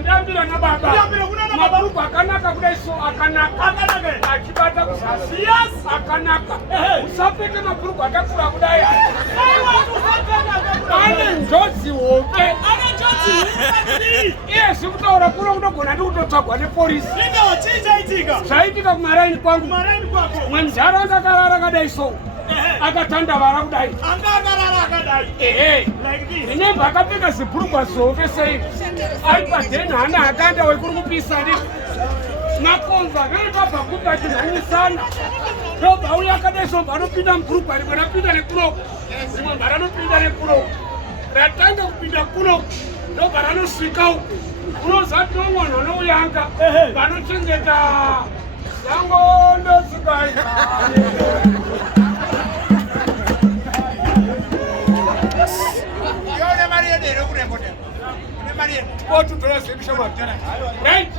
ndambira na baba mabhuku akanaka kudai so akanaka achibata kuzasi akanaka usapfeke mabhuku akakura kudai ane njodzi hombe iye zvekutaura kuno kunogona ndikutotsvagwa nepolisi zvaitika kumaraini kwangu mwe mundaraunda akarara kadai so akatandavara kudai remembe akapfeka zibhurugwa zihombe sei ari padhenhana akanda wekuri kupisa ndi makonza akaitabva kupa chinhanyisana ndobva uya akadai so vanopinda mubhurugwa rimwe rapinda nekuno rimwe mba ranopinda nekuno ratanga kupinda kuno ndobva ranosvika uku unozati nomwana nouyanga vanochengeta zango ndozikai Right?